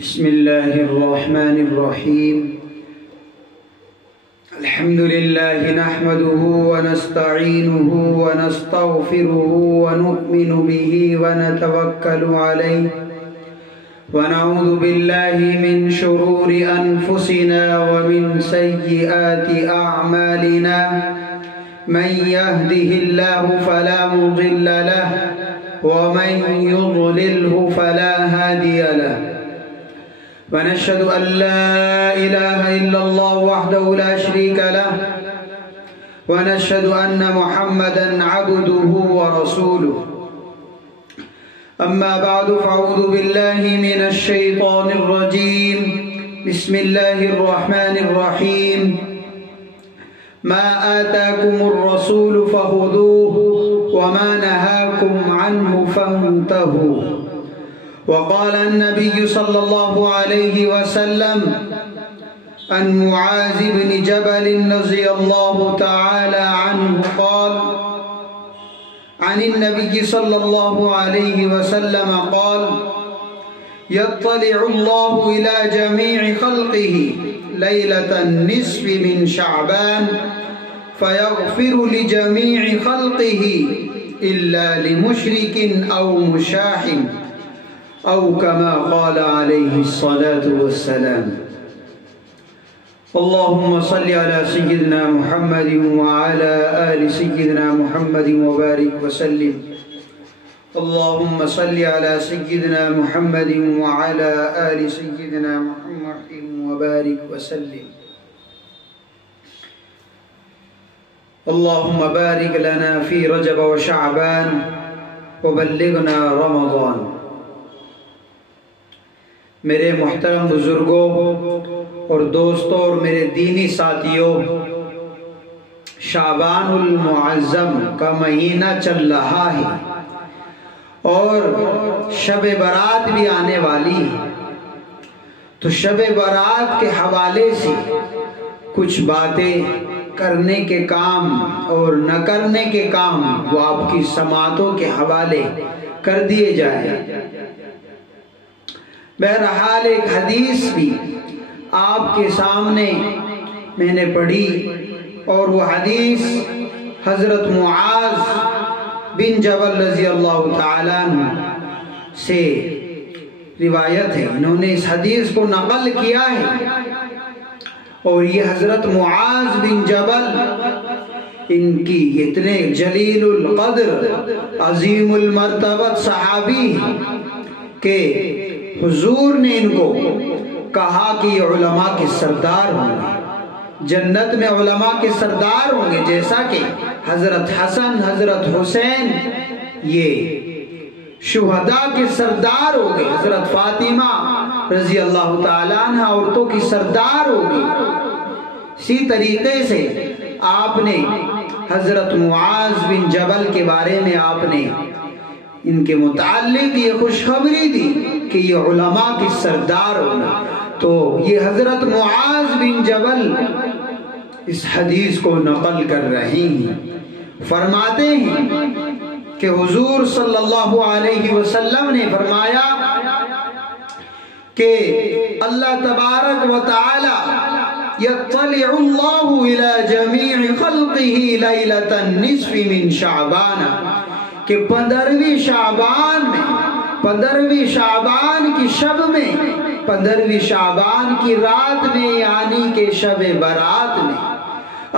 بسم الله الرحمن الرحيم. الحمد لله نحمده ونستعينه ونستغفره ونؤمن به ونتوكل عليه ونعوذ بالله من شرور أنفسنا ومن سيئات أعمالنا. من يهده الله فلا مضل له ومن يضلله فلا هادي له. ونشهد أن لا إله إلا الله وحده لا شريك له ونشهد أن محمدا عبده ورسوله. أما بعد فأعوذ بالله من الشيطان الرجيم. بسم الله الرحمن الرحيم. ما آتاكم الرسول فخذوه وما نهاكم عنه فانتهوا. وقال النبي صلى الله عليه وسلم عن معاذ بن جبل رضي الله تعالى عنه قال عن النبي صلى الله عليه وسلم قال يطلع الله إلى جميع خلقه ليلة النصف من شعبان فيغفر لجميع خلقه إلا لمشرك أو مشاحن أو كما قال عليه الصلاة والسلام. اللهم صل على سيدنا محمد وعلى آل سيدنا محمد وبارك وسلم. اللهم صل على سيدنا محمد وعلى آل سيدنا محمد وبارك وسلم. اللهم بارك لنا في رجب وشعبان وبلغنا رمضان. میرے محترم بزرگوں اور دوستوں اور میرے دینی ساتھیوں، شعبان المعظم کا مہینہ چل رہا ہے اور شب برات بھی آنے والی ہے. تو شب برات کے حوالے سے کچھ باتیں کرنے کے کام اور نہ کرنے کے کام وہ آپ کی سماعتوں کے حوالے کر دیے جائیں. بہرحال ایک حدیث بھی آپ کے سامنے میں نے پڑھی اور وہ حدیث حضرت معاذ بن جبل رضی اللہ تعالیٰ عنہ سے روایت ہے. انہوں نے اس حدیث کو نقل کیا ہے اور یہ حضرت معاذ بن جبل ان کی اتنے جلیل القدر عظیم المرتبت صحابی کہ حضور نے ان کو کہا کہ یہ علماء کے سردار ہوں گے، جنت میں علماء کے سردار ہوں گے، جیسا کہ حضرت حسن حضرت حسین یہ شہداء کے سردار ہوں گے، حضرت فاطمہ رضی اللہ تعالیٰ عنہ عورتوں کی سردار ہوں گی. اسی طریقے سے آپ نے حضرت معاذ بن جبل کے بارے میں آپ نے ان کے متعلق یہ خوشخبری دی کہ یہ علماء کی سردار ہونا. تو یہ حضرت معاذ بن جبل اس حدیث کو نقل کر رہے ہیں. فرماتے ہیں کہ حضور صلی اللہ علیہ وسلم نے فرمایا کہ اللہ تبارک و تعالی يطلع الله إلى جميع خلقه ليلة النصف من شعبان کہ 15ویں شعبان میں 15ویں شعبان کی شب میں 15ویں شعبان کی رات میں یعنی کہ شب برات میں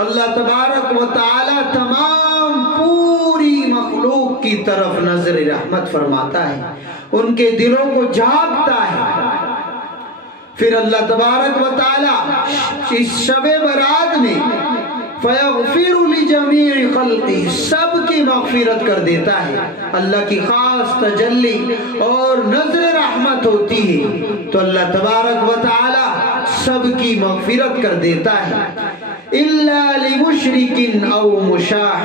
اللہ تبارک و تعالی تمام پوری مخلوق کی طرف نظر رحمت فرماتا ہے، ان کے دلوں کو جھانکتا ہے. پھر اللہ تبارک و تعالی اس شب برات میں فَيَغْفِرُ لِجَمِيعِ خَلْقِهِ سب کی مغفرت کر دیتا ہے. اللہ کی خاص تجلی اور نظر رحمت ہوتی ہے تو اللہ تبارک و تعالی سب کی مغفرت کر دیتا ہے. إِلَّا لِمُشْرِكٍ أَوْ مُشَاحٍ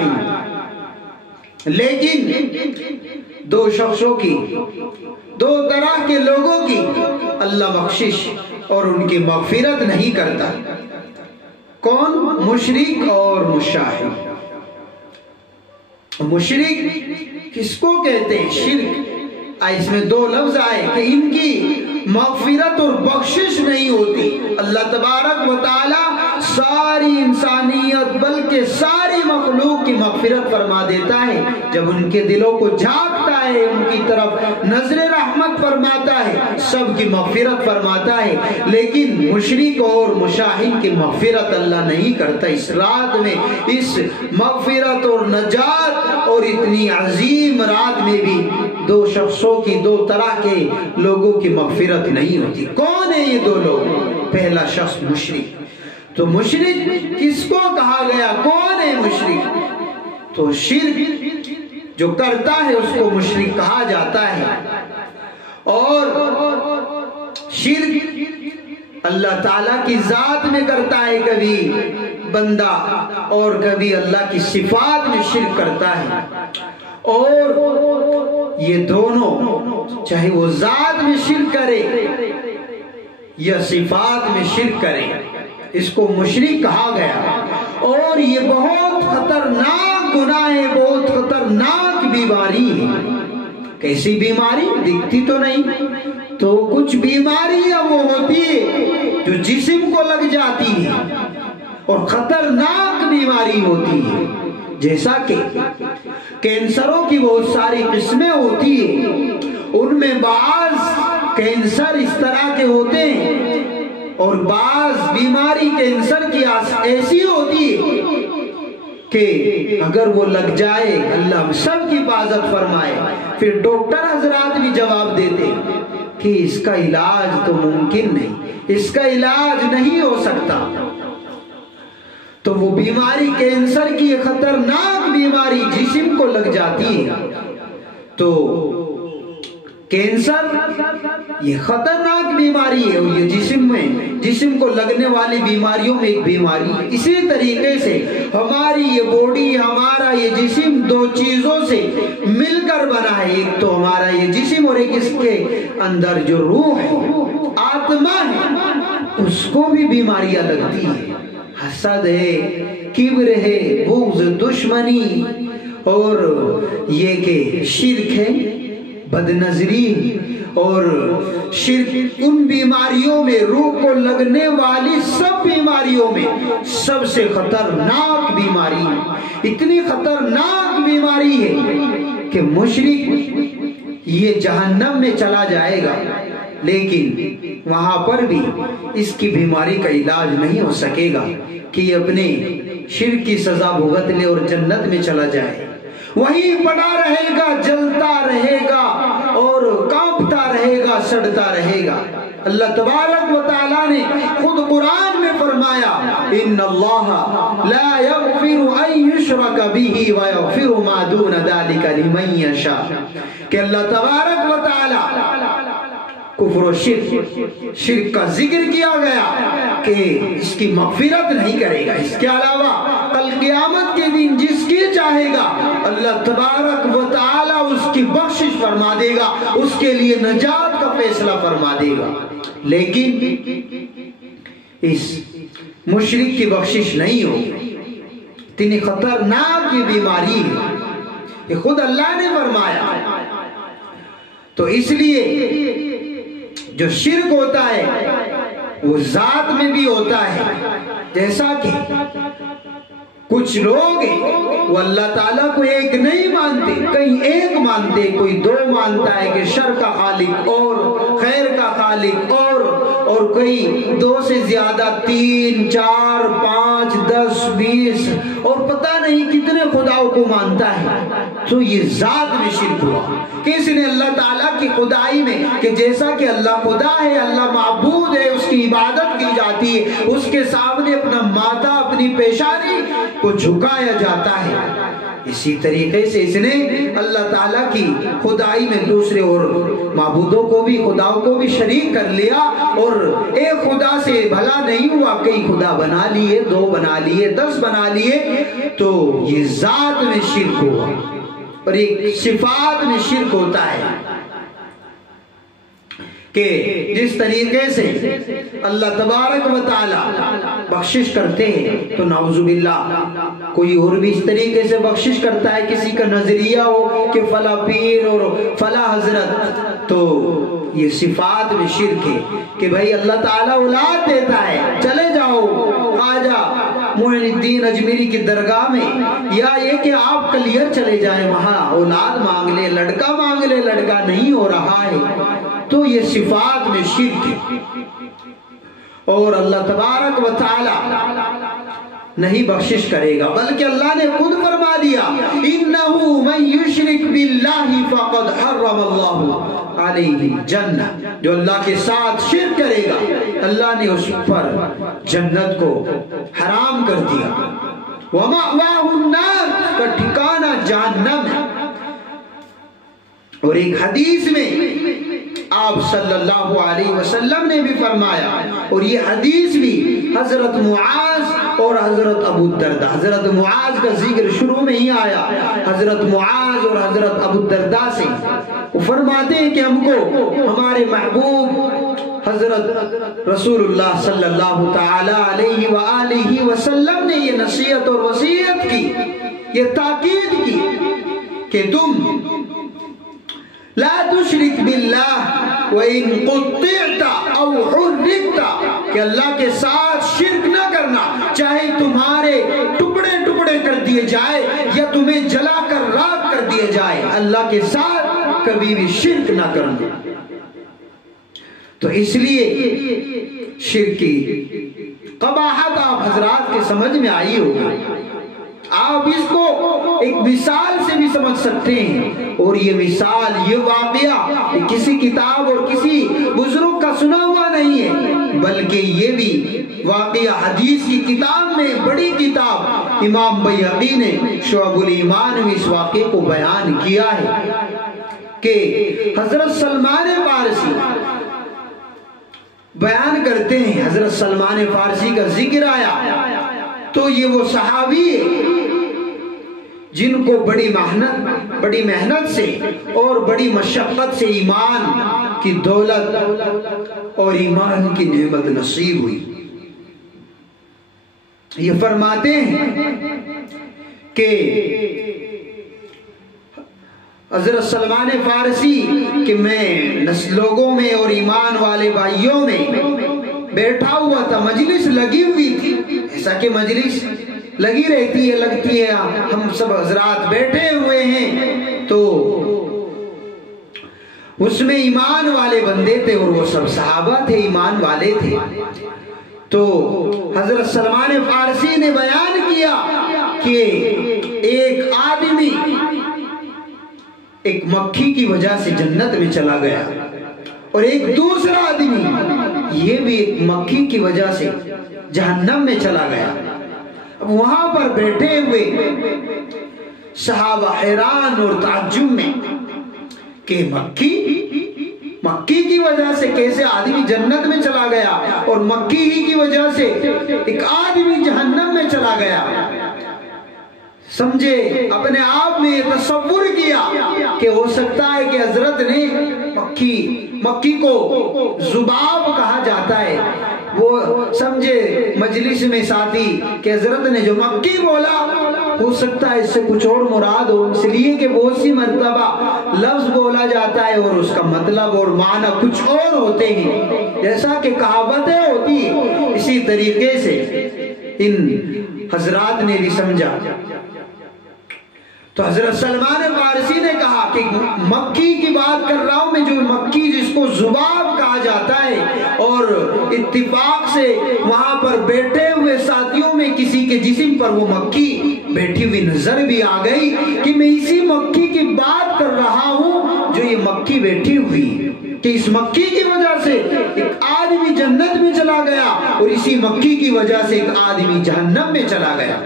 لیکن دو شخصوں کی، دو طرح کے لوگوں کی اللہ بخشش اور ان کی مغفرت نہیں کرتا. کون؟ مشرک اور مشاحن. مشرک کس کو کہتے ہیں؟ شرک اس میں دو لفظ آئے کہ ان کی مغفرت اور بخشش نہیں ہوتی۔ اللہ تبارک و تعالی ساری انسانیت بلکہ ساری مخلوق کی مغفرت فرما دیتا ہے جب ان کے دلوں کو جھانکتا ہے، ان کی طرف نظر رحمت فرماتا ہے، سب کی مغفرت فرماتا ہے۔ لیکن مشرک اور مشاہد کی مغفرت اللہ نہیں کرتا۔ اس رات میں، اس مغفرت اور نجات اور اتنی عظیم رات میں بھی دو شخصوں کی، دو طرح کے لوگوں کی مغفرت نہیں ہوتی۔ کون ہے یہ دو لوگ؟ پہلا شخص مشرک۔ تو مشرک کس کو کہا گیا؟ کون ہے مشرک؟ تو شرک جو کرتا ہے اس کو مشرک کہا جاتا ہے۔ اور شرک اللہ تعالیٰ کی ذات میں کرتا ہے کبھی بندہ، اور کبھی اللہ کی صفات میں شرک کرتا ہے۔ اور یہ دونوں، چاہے وہ ذات میں شرک کرے یا صفات میں شرک کرے، اس کو مشرک کہا گیا۔ اور یہ بہت خطرناک گناہ ہے، بہت خطرناک بیماری ہے۔ کیسی بیماری؟ دکھتی تو نہیں، تو کچھ بیماری وہ ہوتی ہے جو جسم کو لگ جاتی ہے اور خطرناک بیماری ہوتی ہے، جیسا کہ کینسروں کی بہت ساری قسمیں ہوتی ہیں۔ ان میں بعض کینسر اس طرح کے ہوتے ہیں اور بعض بیماری کینسر کی ایسی ہوتی ہے کہ اگر وہ لگ جائے، اللہ ہم سب کی حفاظت فرمائے، پھر ڈاکٹر حضرات بھی جواب دیتے کہ اس کا علاج تو ممکن نہیں، اس کا علاج نہیں ہو سکتا۔ تو وہ بیماری کینسر کی خطرناک بیماری جسم کو لگ جاتی ہے۔ تو کینسر یہ خطرناک بیماری ہے، یہ جسم کو لگنے والی بیماریوں میں ایک بیماری ہے۔ اسی طریقے سے ہماری یہ باڈی، ہمارا یہ جسم دو چیزوں سے مل کر بنا ہے، ایک تو ہمارا یہ جسم اور ایک اس کے اندر جو روح ہے، آتما ہے، اس کو بھی بیماریاں لگتی ہیں۔ حسد ہے، کبر ہے، بغض، دشمنی، اور یہ کہ شرک ہے، بد نظری اور شرک، ان بیماریوں میں، روح کو لگنے والی سب بیماریوں میں سب سے خطرناک بیماری ہے۔ اتنی خطرناک بیماری ہے کہ مشرک یہ جہنم میں چلا جائے گا، لیکن وہاں پر بھی اس کی بیماری کا علاج نہیں ہو سکے گا کہ یہ اپنے شرک کی سزا بھگت لے اور جنت میں چلا جائے۔ وہیں پڑا رہے گا، جلتا رہے گا اور کانپتا رہے گا، سڑتا رہے گا۔ اللہ تبارک و تعالیٰ نے خود قرآن میں فرمایا، ان اللہ لا یغفر ان یشرک بہ ویغفر ما دون ذلک لمن یشاء، کہ اللہ تبارک و تعالیٰ کفر و شرک کا ذکر کیا گیا کہ اس کی مغفرت نہیں کرے گا، اس کے علاوہ کل قیامت کے دن جس کی چاہے گا اللہ تبارک و تعالی اس کی بخشش فرما دے گا، اس کے لیے نجات کا فیصلہ فرما دے گا۔ لیکن اس مشرک کی بخشش نہیں ہوگی، اتنی خطرناک یہ بیماری ہے، یہ خود اللہ نے فرمایا۔ تو اس لیے جو شرک ہوتا ہے وہ ذات میں بھی ہوتا ہے، جیسا کہ کچھ لوگ وہ اللہ تعالیٰ کو ایک نہیں مانتے، کہیں ایک مانتے، کوئی دو مانتا ہے کہ شر کا خالق اور خیر کا خالق اور کوئی دو سے زیادہ، 3، 4، 5، 10، 20 اور پتہ نہیں کتنے خداؤں کو مانتا ہے۔ تو یہ ذات میں شرک ہوا کہ اس نے اللہ تعالیٰ کی خدائی میں، کہ جیسا کہ اللہ خدا ہے، اللہ معبود ہے، اس کی عبادت کی جاتی ہے، اس کے سامنے اپنا ماتھا، اپنی پیشانی کو جھکایا جاتا ہے، اسی طریقے سے اس نے اللہ تعالیٰ کی خدائی میں دوسرے اور معبودوں کو بھی، خداؤں کو بھی شریک کر لیا، اور ایک خدا سے بھلا نہیں ہوا، کئی خدا بنا لیے، 2 بنا لیے، 10 بنا لیے، تو یہ ذات میں شرک ہوا۔ اور ایک صفات میں شرک ہوتا ہے کہ جس طریقے سے اللہ تبارک و تعالی بخشش کرتے ہیں، تو نعوذ باللہ کوئی اور بھی اس طریقے سے بخشش کرتا ہے، کسی کا نظریہ ہو کہ فلاں پیر اور فلاں حضرت، تو یہ صفات میں شرک ہے کہ بھائی اللہ تعالیٰ اولاد دیتا ہے، چلے جاؤ خواجہ معین الدین اجمیری کی درگاہ میں، یا یہ کہ آپ کلیئر چلے جائیں وہاں اولاد مانگ لے، لڑکا مانگ لے، لڑکا نہیں ہو رہا ہے، تو یہ صفات میں شرک ہے۔ اور اللہ تبارک و تعالی نہیں بخشش کرے گا، بلکہ اللہ نے خود فرما دیا انہو من یشرک باللہ فقد حرم اللہ علیہ الجنہ، جو اللہ کے ساتھ شرک کرے گا اللہ نے اس پر جنت کو حرام کر دیا، وَمَأْوَاهُ النَّارُ، کا ٹھکانہ جہنم ہے۔ اور ایک حدیث میں آپ صلی اللہ علیہ وسلم نے بھی فرمایا، اور یہ حدیث بھی حضرت معاذ اور حضرت ابو الدرداء، حضرت معاذ کا ذکر شروع میں ہی آیا، حضرت معاذ اور حضرت ابو الدرداء سے وہ فرماتے ہیں کہ ہم کو ہمارے محبوب حضرت رسول اللہ صلی اللہ تعالی علیہ وآلہ وسلم نے یہ نصیحت اور وصیت کی، یہ تاکید کی کہ تم لا تشرک باللہ وَإِن قُطِّعْتَ أَوْ حُرِّقْتَ، کہ اللہ کے ساتھ شرک نہ کرنا، چاہے تمہارے ٹکڑے ٹکڑے کر دیے جائے یا تمہیں جلا کر راکھ کر دیے جائے، اللہ کے ساتھ کبھی بھی شرک نہ کرنا۔ تو اس لیے شرک کی قباحت آپ حضرات کے سمجھ میں آئی ہوگی، آپ اس کو ایک مثال سے بھی سمجھ سکتے ہیں، اور یہ مثال، یہ واقعہ کسی کتاب اور کسی بزرگ کا سنا ہوا نہیں ہے، بلکہ یہ بھی واقعہ حدیث کی کتاب میں، بڑی کتاب امام بیہقی نے شعب الایمان میں اس واقعے کو بیان کیا ہے کہ حضرت سلمان فارسی بیان کرتے ہیں، حضرت سلمان فارسی کا ذکر آیا تو یہ وہ صحابی جن کو بڑی محنت سے اور بڑی مشقت سے ایمان کی دولت اور ایمان کی نعمت نصیب ہوئی۔ یہ فرماتے ہیں کہ حضرت سلمان فارسی کہ میں لوگوں میں اور ایمان والے بھائیوں میں بیٹھا ہوا تھا، مجلس لگی ہوئی تھی، ایسا کہ مجلس لگی رہتی ہے، لگتی ہے، ہم سب حضرات بیٹھے ہوئے ہیں، تو اس میں ایمان والے بندے تھے اور وہ سب صحابہ تھے، ایمان والے تھے۔ تو حضرت سلمان فارسی نے بیان کیا کہ ایک آدمی ایک مکھی کی وجہ سے جنت میں چلا گیا، اور ایک دوسرا آدمی یہ بھی ایک مکھی کی وجہ سے جہنم میں چلا گیا۔ اب وہاں پر بیٹھے ہوئے صحابہ حیران اور تعجب میں کہ مکھی کی وجہ سے کیسے آدمی جنت میں چلا گیا، اور مکھی ہی کی وجہ سے ایک آدمی جہنم میں چلا گیا۔ سمجھے، اپنے آپ میں یہ تصور کیا کہ ہو سکتا ہے کہ حضرت نے مکھی کو ذباب کہا جاتا ہے، وہ سمجھے مجلس میں ساتھی کہ حضرت نے جو مکھی بولا ہو سکتا ہے اس سے کچھ اور مراد ہو، اس لیے کہ بہت سی مرتبہ لفظ بولا جاتا ہے اور اس کا مطلب اور معنی کچھ اور ہوتے ہیں، جیسا کہ کہاوتیں ہوتی ہیں، اسی طریقے سے ان حضرات نے بھی سمجھا۔ تو حضرت سلمان فارسی نے کہا کہ مکھی کی بات کر رہا ہوں میں، جو مکھی جس کو ذباب کہا جاتا ہے، اور اتفاق سے وہاں پر بیٹھے ہوئے ساتھیوں میں کسی کے جسم پر وہ مکھی بیٹھی ہوئی نظر بھی آ گئی کہ میں اسی مکھی کی بات کر رہا ہوں جو یہ مکھی بیٹھی ہوئی، کہ اس مکھی کی وجہ سے ایک آدمی جنت میں چلا گیا اور اسی مکھی کی وجہ سے ایک آدمی جہنم میں چلا گیا۔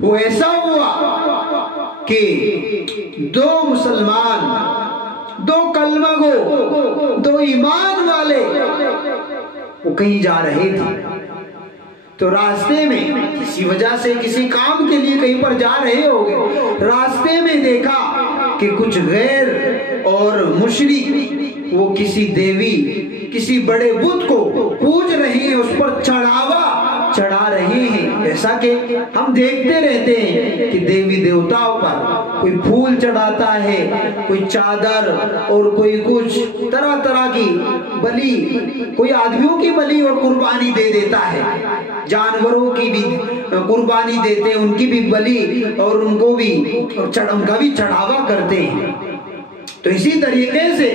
وہ ایسا ہوا کہ دو مسلمان، دو کلمہ گو، دو ایمان والے وہ کہیں جا رہے تھے، تو راستے میں کسی وجہ سے کسی کام کے لیے کہیں پر جا رہے ہوگے، راستے میں دیکھا کہ کچھ غیر اور مشرک وہ کسی دیوی، کسی بڑے بت کو پوج رہے ہیں، اس پر چڑھاوا چڑھا رہے ہیں، جیسا کہ ہم دیکھتے رہتے ہیں کہ دیوی دیوتاؤں پر کوئی پھول چڑھاتا ہے، کوئی چادر اور کوئی کچھ طرح طرح کی بلی، کوئی آدمیوں کی بلی اور قربانی دے دیتا ہے، جانوروں کی بھی قربانی دیتے ہیں، ان کی بھی بلی اور ان کا بھی چڑھاوا کرتے ہیں۔ تو اسی طریقے سے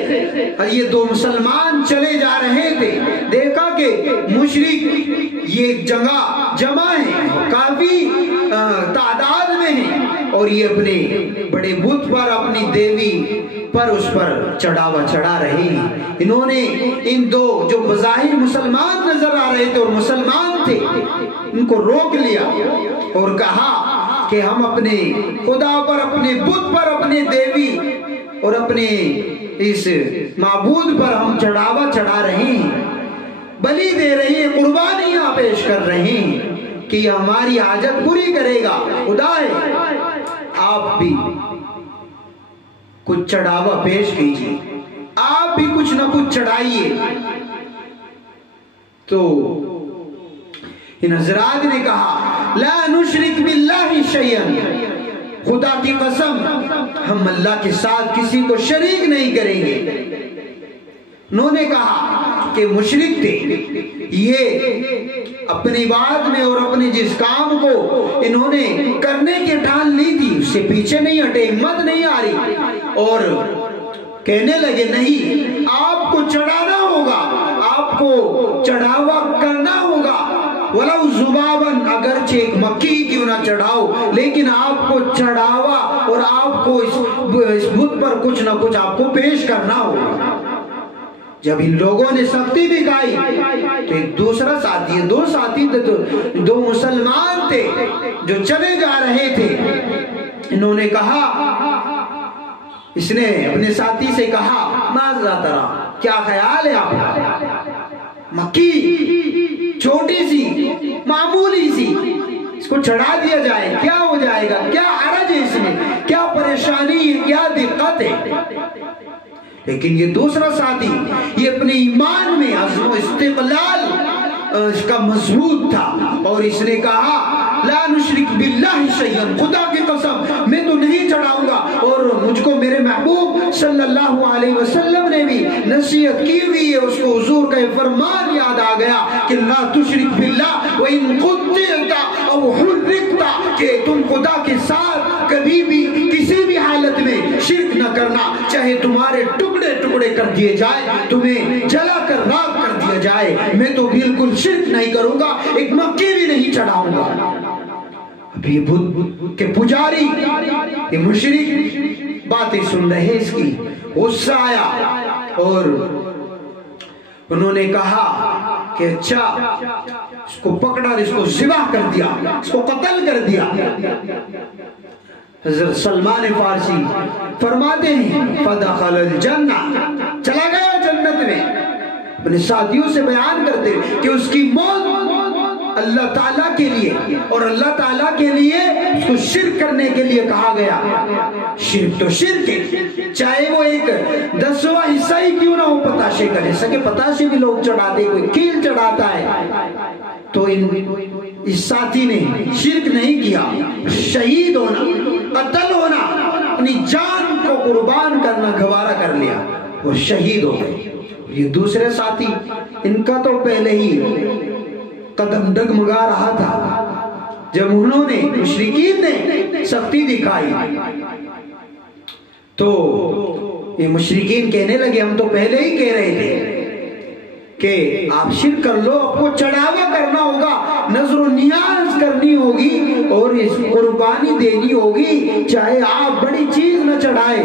یہ دو مسلمان چلے جا رہے تھے، دیکھا کہ مشرک یہ جگہ جمع ہے، کافی تعداد میں ہیں، اور یہ اپنے بڑے بت پر، اپنی دیوی پر، اس پر چڑھاوا چڑھا رہے ہیں۔ انہوں نے ان دو جو بظاہر مسلمان نظر آ رہے تھے اور مسلمان تھے، ان کو روک لیا اور کہا کہ ہم اپنے خدا پر، اپنے بت پر، اپنے دیوی اور اپنے اس معبود پر ہم چڑھاوا چڑھا رہے ہیں، بلی دے رہے ہیں، قربانیاں پیش کر رہے ہیں کہ یہ ہماری حاجت پوری کرے گا۔ خدا ہے، آپ بھی کچھ چڑھاوا پیش کیجیے، آپ بھی کچھ نہ کچھ چڑھائیے۔ تو ان حضرات نے کہا لا نشرک باللہ شیئا، خدا کی قسم ہم اللہ کے ساتھ کسی کو شریک نہیں کریں گے۔ انہوں نے کہا کہ مشرک تھے، یہ اپنی بات میں اور اپنے جس کام کو انہوں نے کرنے کے ٹھان لی تھی اس سے پیچھے نہیں ہٹے، ہمت نہیں آ رہی، اور کہنے لگے نہیں، آپ کو چڑھانا ہوگا، آپ کو چڑھاوا کرنا ہوگا، وَلَوْ زُبَابًا، اگرچہ ایک مکھی کیوں نہ چڑھاؤ، لیکن آپ کو چڑھاوا اور آپ کو اس بت پر کچھ نہ کچھ آپ کو پیش کرنا ہوگا۔ جب ان لوگوں نے سختی دکھائی تو ایک دوسرا ساتھی، دو ساتھی دو مسلمان تھے جو چلے جا رہے تھے، انہوں نے کہا، اس نے اپنے ساتھی سے کہا ماذا ترى، کیا خیال ہے آپ کا؟ مکھی چھوٹی سی معمولی سی، اس کو چڑھا دیا جائے، کیا ہو جائے گا؟ کیا حرج ہے اس میں؟ کیا پریشانی ہے؟ کیا دقت ہے؟ لیکن یہ دوسرا ساتھی، یہ اپنے ایمان میں عزم و استقلال اس کا مضبوط تھا، اور اس نے کہا لا نشرک باللہ شیئا، خدا کی قسم میں تو نہیں چڑھاؤں گا، اور مجھ کو میرے محبوب صلی اللہ علیہ وسلم نے بھی نصیحت کی ہوئی ہے، اس کو حضور کا فرمان یاد آ گیا کہ لا تشرک باللہ وَإِن قُتِلْتَ أَوْ حُرِّقْتَ، کہ تم خدا کے ساتھ کبھی بھی کسی بھی حالت میں شرک نہ کرنا، چاہے تمہارے ٹکڑے ٹکڑے کر دیے جائے، تمہیں جلا کر راکھ کر دیا جائے، میں تو بالکل شرک نہیں کروں گا، ایک مکھی بھی نہیں چڑھاؤں گا۔ اب یہ بت کے پجاری، یہ مشرک باتیں سن رہے، اس کی غصہ آیا اور انہوں نے کہا کہ اچھا، اس کو پکڑا، اس کو ذبح کر دیا، اس کو قتل کر دیا۔ حضرت سلمان فارسی فرماتے ہیں فدخل الجنہ، چلا گیا جنت میں، اپنے ساتھیوں سے بیان کرتے کہ اس کی موت اللہ تعالیٰ کے لیے، اور اللہ تعالیٰ کے لیے اس کو شرک کرنے کے لیے کہا گیا۔ شرک تو شرک ہے، چاہے وہ ایک 10واں حصہ ہی کیوں نہ ہو پتاشے کا، جیسا کہ پتاشے بھی لوگ چڑھاتے، کوئی کیل چڑھاتا ہے، تو اس ساتھی نے شرک نہیں کیا، شہید ہونا، قتل ہونا، اپنی جان کو قربان کرنا گوارا کر لیا اور شہید ہو گئے۔ یہ دوسرے ساتھی، ان کا تو پہلے ہی قدم ڈگمگا رہا تھا، جب انہوں نے مشرکین نے سختی دکھائی تو یہ مشرکین کہنے لگے ہم تو پہلے ہی کہہ رہے تھے کہ آپ شرک کر لو، آپ کو چڑھاوا کرنا ہوگا، نظر و نیاز کرنی ہوگی اور اس قربانی دینی ہوگی، چاہے آپ بڑی چیز نہ چڑھائے،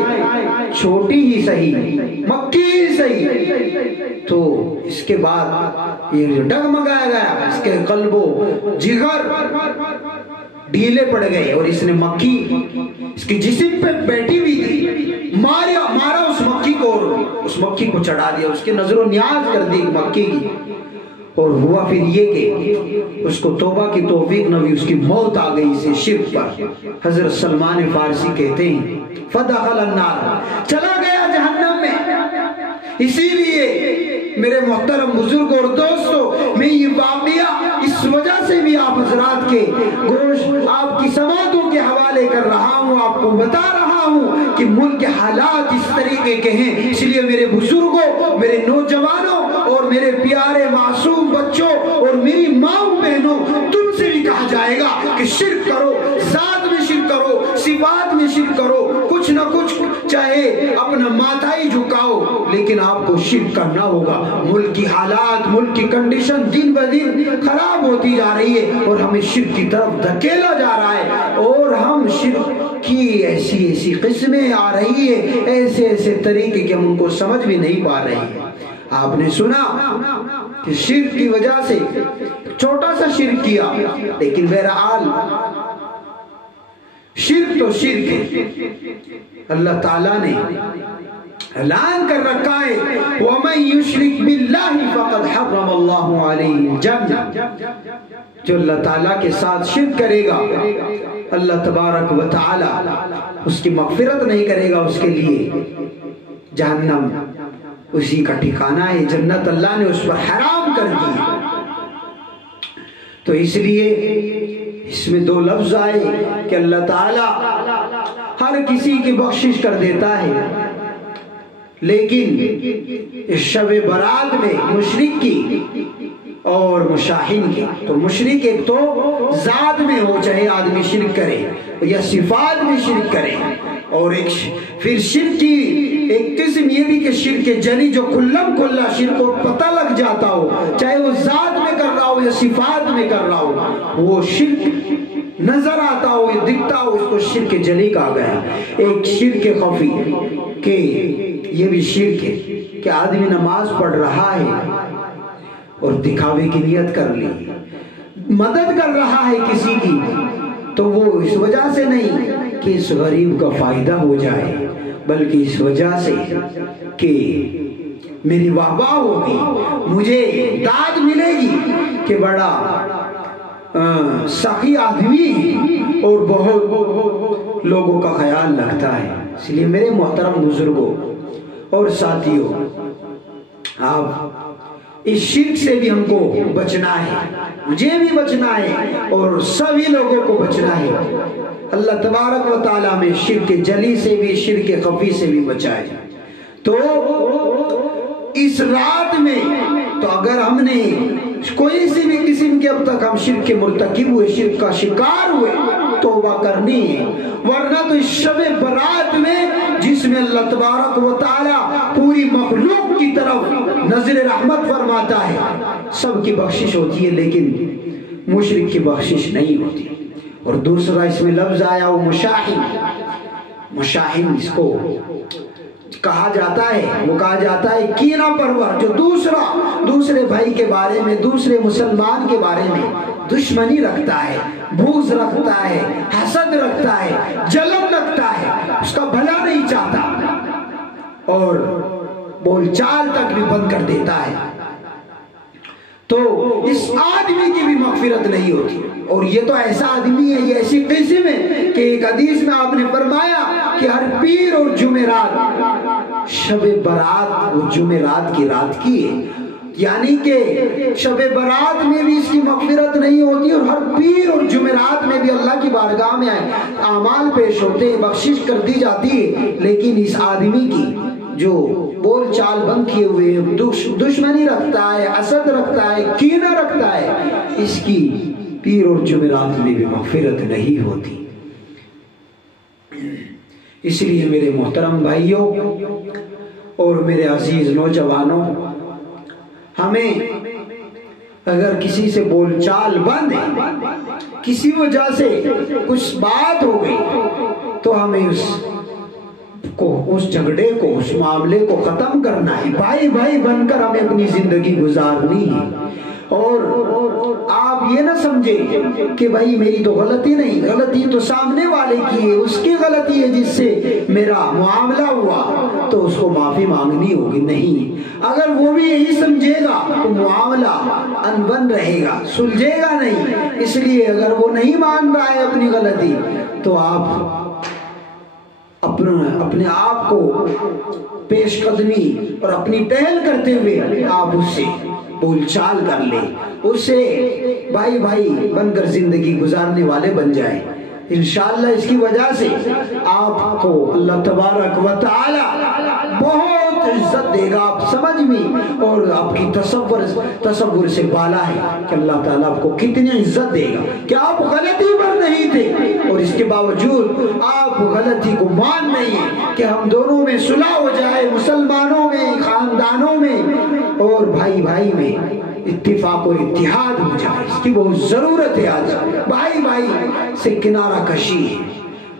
چھوٹی ہی صحیح، مکی ہی صحیح۔ تو اس کے بعد یہ ڈگمگایا گیا، اس کے قلب و جگر ڈھیلے پڑ گئے، اور اس نے مکھی اس کے جسم پہ بیٹھی ہوئی تھی، مارا اس مکھی کو، اور اس مکھی کو چڑھا دیا، اس کے نظر و نیاز کر دی مکھی کی۔ اور ہوا پھر یہ کہ اس کو توبہ کی توفیق نہ ہوئی، اس کی موت آ گئی اسے شرک پر۔ حضرت سلمان فارسی کہتے ہیں فدخل النار، چلا گیا جہنم میں۔ اسی لیے میرے محترم بزرگ اور دوستو، میں یہ واقعہ اس وجہ سے حضرات کے گوشت آپ کی سماعتوں کے حوالے کر رہا ہوں، آپ کو بتا رہا ہوں کہ ملک کے حالات اس طریقے کے ہیں۔ اس لیے میرے بزرگوں، میرے نوجوانوں اور میرے پیارے معصوم بچوں اور میری ماں بہنوں، تم سے بھی کہا جائے گا کہ شرک کرو، ذات میں شرک کرو، صفات میں شرک کرو، کچھ نہ کچھ چاہے اپنا ماتھا ہی جھکاؤ، لیکن آپ کو شرک کرنا ہوگا۔ ملک کی حالات، ملک کی کنڈیشن دن بہ دن خراب ہوتی جا رہی ہے اور ہمیں شرک کی طرف دھکیلا جا رہا ہے، اور ہم شرک کی ایسی قسمیں آ رہی ہے، ایسے طریقے کہ ہم ان کو سمجھ بھی نہیں پا رہے ہیں۔ آپ نے سنا کہ شرک کی وجہ سے چھوٹا سا شرک کیا، لیکن بہرحال شرک تو شرک ہے۔ اللہ تعالیٰ نے اعلان کر رکھا ہے وَمَن يُشْرِكْ بِاللَّهِ فَقَدْ حَرَّمَ اللَّهُ عَلَيْهِ الْجَنَّةَ، جو اللہ تعالیٰ کے ساتھ شرک کرے گا اللہ تبارک و تعالیٰ اس کی مغفرت نہیں کرے گا، اس کے لیے جہنم اسی کا ٹھکانہ ہے، جنت اللہ نے اس پر حرام کر دی۔ تو اس لیے اس میں دو لفظ آئے کہ اللہ تعالیٰ ہر کسی کی بخشش کر دیتا ہے، لیکن اس شب برات میں مشرک کی اور مشاہین کی، تو مشرک ایک تو ذات میں ہو، چاہے آدمی شرک کرے یا صفات میں شرک کرے، اور ایک پھر شرک کی ایک قسم یہ بھی کہ شرک جلی، جو کلم کلا شرک کو پتہ لگ جاتا ہو، چاہے وہ ذات میں کر رہا ہو یا صفات میں کر رہا ہو، وہ شرک نظر آتا ہو یا دکھتا ہو، اس کو شرک جلی کہا گیا۔ ایک شرک خفی کہ یہ بھی شرک ہے کہ آدمی نماز پڑھ رہا ہے اور دکھاوے کی نیت کر لی، مدد کر رہا ہے کسی کی، تو وہ اس وجہ سے نہیں کہ اس غریب کا فائدہ ہو جائے، بلکہ اس وجہ سے کہ میری واہ واہ ہوگی، مجھے داد ملے گی کہ بڑا سخی آدمی اور بہت لوگوں کا خیال رکھتا ہے۔ اس لیے میرے محترم بزرگوں اور ساتھیوں، آپ اس شرک سے بھی ہم کو بچنا ہے، مجھے بھی بچنا ہے اور سبھی لوگوں کو بچنا ہے۔ اللہ تبارک و تعالیٰ میں شرک جلی سے بھی، شرک خفی سے بھی بچائے۔ تو اس رات میں تو اگر ہم نے کوئی سی بھی قسم کے اب تک ہم شرک کے مرتکب ہوئے، شرک کا شکار ہوئے، توبہ کرنی ہے، ورنہ تو اس شب برات میں جس میں اللہ تبارک و تعالیٰ پوری مخلوق کی طرف نظر رحمت فرماتا ہے، سب کی بخشش ہوتی ہے، لیکن مشرک کی بخشش نہیں ہوتی۔ اور دوسرا اس میں لفظ آیا وہ مشاہین، مشاہین اس کو کہا جاتا ہے، وہ کہا جاتا ہے کینہ پرور، جو دوسرے بھائی کے بارے میں، دوسرے مسلمان کے بارے میں دشمنی رکھتا ہے، بغض رکھتا ہے، حسد رکھتا ہے، جلن رکھتا ہے، اس کا بھلا نہیں چاہتا اور بول چال تک بھی بند کر دیتا ہے، تو اس آدمی کی بھی مغفرت نہیں ہوتی۔ اور یہ تو ایسا آدمی ہے، یہ ایسی قسم ہے کہ ایک حدیث میں آپ نے فرمایا کہ ہر پیر اور جمعرات، شب برات وہ جمعرات کی رات کی ہے، یعنی کہ شب برات میں بھی اس کی مغفرت نہیں ہوتی، اور ہر پیر اور جمعرات میں بھی اللہ کی بارگاہ میں اعمال پیش ہوتے ہیں، بخشش کر دی جاتی ہے، لیکن اس آدمی کی جو بول چال بند کیے ہوئے دشمنی رکھتا ہے، حسد رکھتا ہے، کینہ رکھتا ہے، اس کی پیر اور جمعرات میں بھی مغفرت نہیں ہوتی۔ اس لیے میرے محترم بھائیوں اور میرے عزیز نوجوانوں، ہمیں اگر کسی سے بول چال بند ہے، کسی وجہ سے کچھ بات ہو گئی، تو ہمیں اس جھگڑے کو، اس معاملے کو ختم کرنا ہے، بھائی بھائی بن کر ہمیں اپنی زندگی گزارنی ہے۔ اور آپ یہ نہ سمجھیں کہ بھائی میری تو غلطی نہیں، غلطی تو سامنے والے کی ہے، اس کی غلطی ہے جس سے میرا معاملہ ہوا، تو اس کو معافی مانگنی ہوگی۔ نہیں، اگر وہ بھی یہی سمجھے گا تو معاملہ انبن رہے گا، سلجھے گا نہیں۔ اس لیے اگر وہ نہیں مان رہا ہے اپنی غلطی، تو آپ اپنے آپ کو پیش قدمی اور اپنی پہل کرتے ہوئے آپ اس سے بول چال کر لے، اس سے بھائی بھائی بن کر زندگی گزارنے والے بن جائیں انشاءاللہ۔ اس کی وجہ سے آپ کو اللہ تبارک و تعالی بہت عزت دے گا، آپ سمجھ بھی اور آپ کی تصور سے بالا ہے کہ اللہ تعالیٰ آپ کو کتنی عزت دے گا کہ آپ غلطی پر نہیں تھے اور اس کے باوجود آپ غلطی کو مان نہیں ہیں کہ ہم دونوں میں صلح ہو جائے، مسلمانوں میں، خاندانوں میں اور بھائی بھائی میں اتفاق و اتحاد ہو جائے۔ اس کی بہت ضرورت ہے آج۔ بھائی بھائی سے کنارہ کشی ہے،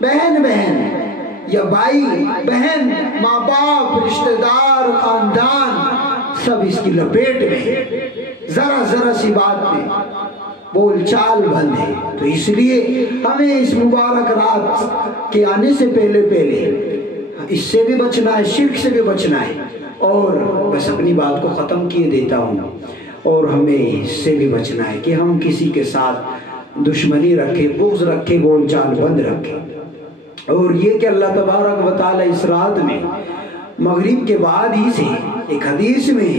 بہن بہن یا بھائی بہن، ماں باپ، رشتہ دار، خاندان سب اس کی لپیٹ میں، ذرا ذرا سی بات میں بول چال بند ہے۔ تو اس لیے ہمیں اس مبارک رات کے آنے سے پہلے اس سے بھی بچنا ہے، شرک سے بھی بچنا ہے۔ اور بس اپنی بات کو ختم کیے دیتا ہوں، اور ہمیں اس سے بھی بچنا ہے کہ ہم کسی کے ساتھ دشمنی رکھے، بغض رکھے، بول چال بند رکھے۔ اور یہ کہ اللہ تبارک و تعالی اس رات میں مغرب کے بعد ہی سے ایک حدیث میں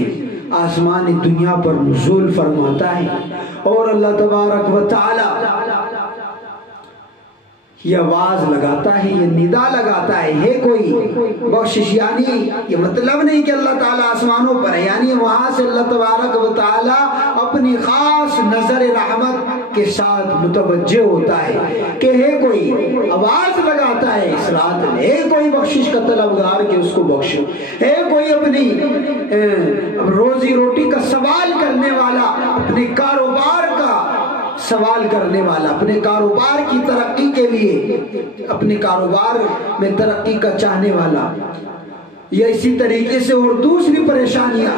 آسمان دنیا پر نزول فرماتا ہے، اور اللہ تبارک و تعالی یہ آواز لگاتا ہے، یہ ندا لگاتا ہے کوئی بخشش، یعنی یہ مطلب نہیں کہ اللہ تعالیٰ آسمانوں پر ہے، یعنی وہاں سے اللہ تبارک و تعالیٰ اپنی خاص نظر رحمت کے ساتھ متوجہ ہوتا ہے کہ ہے کوئی آواز لگاتا ہے اس رات میں، ہے کوئی بخشش کا طلبگار کہ اس کو بخشو، ہے کوئی اپنی روزی روٹی کا سوال کرنے والا، اپنے کاروبار کا سوال کرنے والا، اپنے کاروبار کی ترقی کے لیے، اپنے کاروبار میں ترقی کا چاہنے والا، یا اسی طریقے سے اور دوسری پریشانیاں،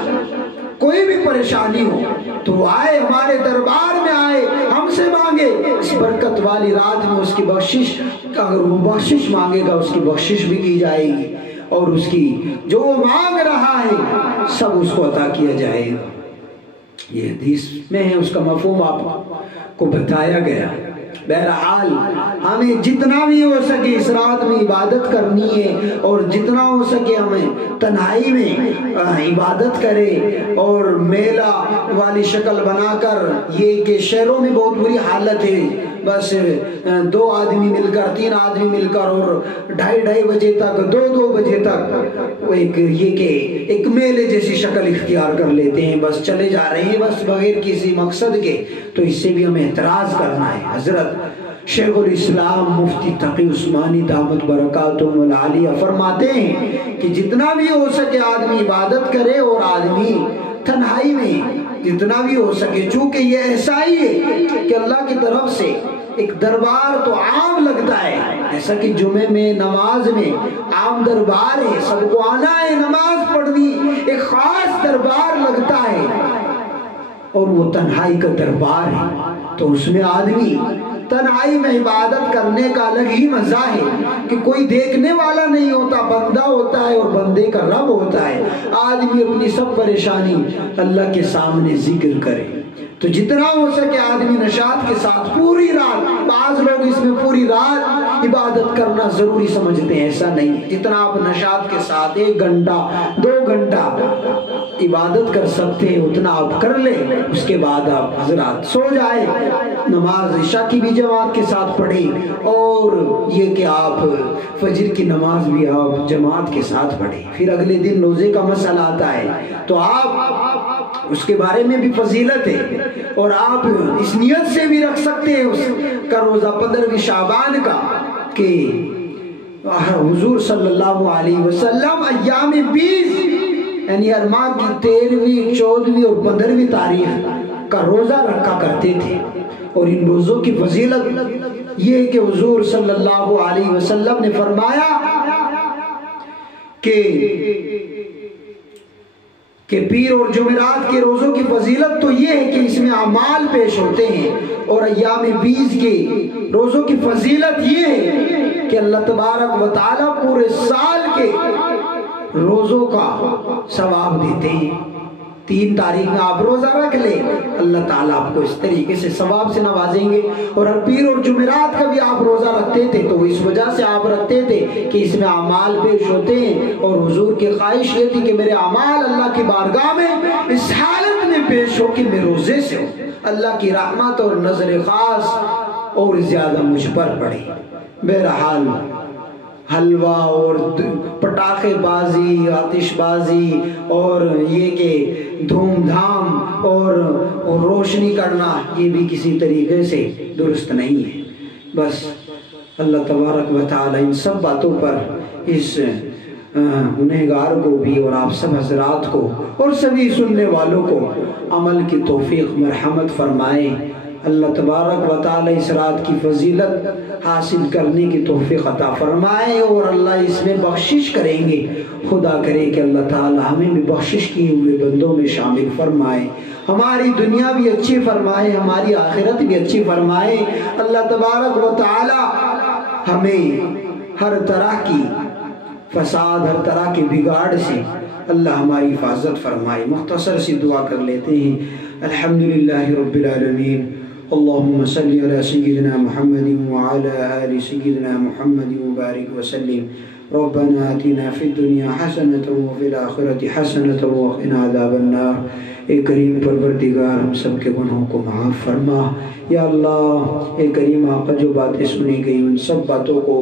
کوئی بھی پریشانی ہو تو وہ آئے ہمارے دربار میں، آئے ہم سے مانگے۔ اس برکت والی رات میں اس کی بخشش، اگر وہ بخشش مانگے گا اس کی بخشش بھی کی جائے گی، اور اس کی جو وہ مانگ رہا ہے سب اس کو عطا کیا جائے گا۔ یہ حدیث میں ہے، اس کا مفہوم آپ کو بتایا گیا۔ بہرحال ہمیں جتنا بھی ہو سکے اس رات میں عبادت کرنی ہے، اور جتنا ہو سکے ہمیں تنہائی میں عبادت کرے، اور میلہ والی شکل بنا کر، یہ کہ شہروں میں بہت بری حالت ہے، بس 2 آدمی مل کر، 3 آدمی مل کر، اور 2:30 بجے تک، 2 بجے تک وہ یہ کہ ایک میلے جیسی شکل اختیار کر لیتے ہیں، بس چلے جا رہے ہیں بس بغیر کسی مقصد کے۔ تو اس سے بھی ہمیں اعتراض کرنا ہے۔ حضرت شیخ الاسلام مفتی تقی عثمانی دامت برکاتہم العالیہ فرماتے ہیں کہ جتنا بھی ہو سکے آدمی عبادت کرے، اور آدمی تنہائی میں جتنا بھی ہو سکے، چونکہ یہ ایسا ہی ہے کہ اللہ کی طرف سے ایک دربار تو عام لگتا ہے، ایسا کہ جمعے میں، نماز میں عام دربار ہے، سب کو آنا ہے، نماز پڑھنی، ایک خاص دربار لگتا ہے، اور وہ تنہائی کا دربار ہے۔ تو اس میں آدمی تنہائی میں عبادت کرنے کا الگ ہی مزہ ہے کہ کوئی دیکھنے والا نہیں ہوتا، بندہ ہوتا ہے اور بندے کا رب ہوتا ہے۔ آدمی اپنی سب پریشانی اللہ کے سامنے ذکر کرے۔ تو جتنا ہو سکے آدمی نشاط کے ساتھ پوری رات، بعض لوگ اس میں پوری رات عبادت کرنا ضروری سمجھتے ہیں، ایسا نہیں۔ جتنا آپ نشاط کے ساتھ 1 گھنٹہ 2 گھنٹہ عبادت کر سکتے ہیں اتنا آپ کر لیں، اس کے بعد آپ حضرات سو جائے، نماز عشاء کی بھی جماعت کے ساتھ پڑھیں، اور یہ کہ آپ فجر کی نماز بھی آپ جماعت کے ساتھ پڑھیں۔ پھر اگلے دن روزے کا مسئلہ آتا ہے تو آپ اس کے بارے میں بھی فضیلت ہے، اور آپ اس نیت سے بھی رکھ سکتے ہیں اس کا روزہ 15 شعبان کا، کہ حضور صلی اللہ علیہ وسلم ایام 20 یعنی ہر ماہ کی 13ویں 14ویں اور 15ویں تاریخ کا روزہ رکھا کرتے تھے۔ اور ان روزوں کی فضیلت یہ ہے کہ حضور صلی اللہ علیہ وسلم نے فرمایا کہ پیر اور جمعرات کے روزوں کی فضیلت تو یہ ہے کہ اس میں اعمال پیش ہوتے ہیں، اور ایام 20 کے روزوں کی فضیلت یہ ہے کہ اللہ تبارک و تعالیٰ پورے سال کے روزوں کا ثواب دیتے ہیں۔ 3 تاریخ میں آپ روزہ رکھ لیں، اللہ تعالیٰ آپ کو اس طریقے سے ثواب سے نوازیں گے۔ اور ہر پیر اور جمعرات کا بھی آپ روزہ رکھتے تھے تو اس وجہ سے آپ رکھتے تھے کہ اس میں اعمال پیش ہوتے ہیں، اور حضور کی خواہش یہ تھی کہ میرے اعمال اللہ کی بارگاہ میں اس حالت میں پیش ہو کہ میں روزے سے ہوں، اللہ کی رحمت اور نظر خاص اور زیادہ مجھ پر پڑے۔ بہرحال حلوہ اور پٹاخے بازی، آتش بازی اور یہ کہ دھوم دھام اور روشنی کرنا، یہ بھی کسی طریقے سے درست نہیں ہے۔ بس اللہ تبارک و تعالی ان سب باتوں پر اس گنہگار کو بھی اور آپ سب حضرات کو اور سبھی سننے والوں کو عمل کی توفیق مرحمت فرمائے۔ اللہ تبارک و تعالی اس رات کی فضیلت حاصل کرنے کی توفیق عطا فرمائے، اور اللہ اس میں بخشش کریں گے، خدا کرے کہ اللہ تعالی ہمیں بھی بخشش کیے ہوئے بندوں میں شامل فرمائے، ہماری دنیا بھی اچھی فرمائے، ہماری آخرت بھی اچھی فرمائے۔ اللہ تبارک و تعالی ہمیں ہر طرح کی فساد، ہر طرح کے بگاڑ سے اللہ ہماری حفاظت فرمائے۔ مختصر سی دعا کر لیتے ہیں۔ الحمدللہ رب العالمین، اللہم صلی علی سیدنا محمد وعلی آل سیدنا محمد وبارک وسلم۔ ربنا آتنا فی الدنیا حسنۃ وفی الآخرۃ حسنۃ وقنا عذاب النار۔ اے کریم پروردگار ہم سب کے گناہوں کو معاف فرما یا اللہ۔ اے کریم آقا جو باتیں سنی گئی ان سب باتوں کو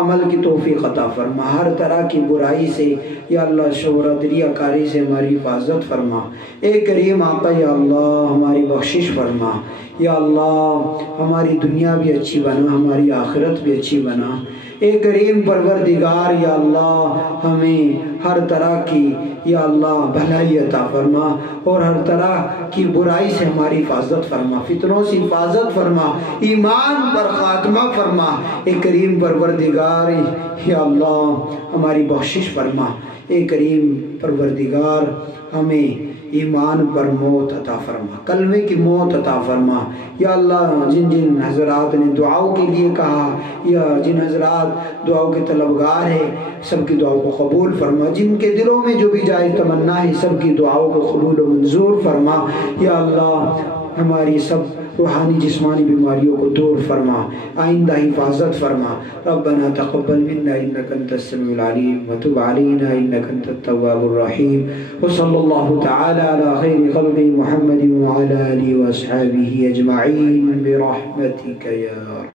عمل کی توفیق عطا فرما، ہر طرح کی برائی سے یا اللہ شہرت ریاکاری سے ہماری حفاظت فرما۔ اے کریم آقا یا اللہ ہماری بخشش فرما یا اللہ، ہماری دنیا بھی اچھی بنا، ہماری آخرت بھی اچھی بنا۔ اے کریم پروردگار یا اللہ ہمیں ہر طرح کی یا اللہ بھلائی عطا فرما، اور ہر طرح کی برائی سے ہماری حفاظت فرما، فتنوں سے حفاظت فرما، ایمان پر خاتمہ فرما۔ اے کریم پروردگار یا اللہ ہماری بخشش فرما۔ اے کریم پروردگار ہمیں ایمان پر موت عطا فرما، کلمے کی موت عطا فرما یا اللہ۔ جن جن حضرات نے دعاؤں کے لیے کہا یا جن حضرات دعاؤں کے طلبگار ہیں، سب کی دعاؤں کو قبول فرما۔ جن کے دلوں میں جو بھی جائز تمنا ہے، سب کی دعاؤں کو قبول و منظور فرما یا اللہ۔ ہماری سب روحانی جسمانی بیماریوں کو دور فرما، آئندہ حفاظت فرما۔ ربنا تقبل منا انك انت السميع العليم وتب علينا انك انت التواب الرحيم، وصلى الله تعالى على خير خلق محمد وعلى آله واصحابه اجمعين برحمتك يا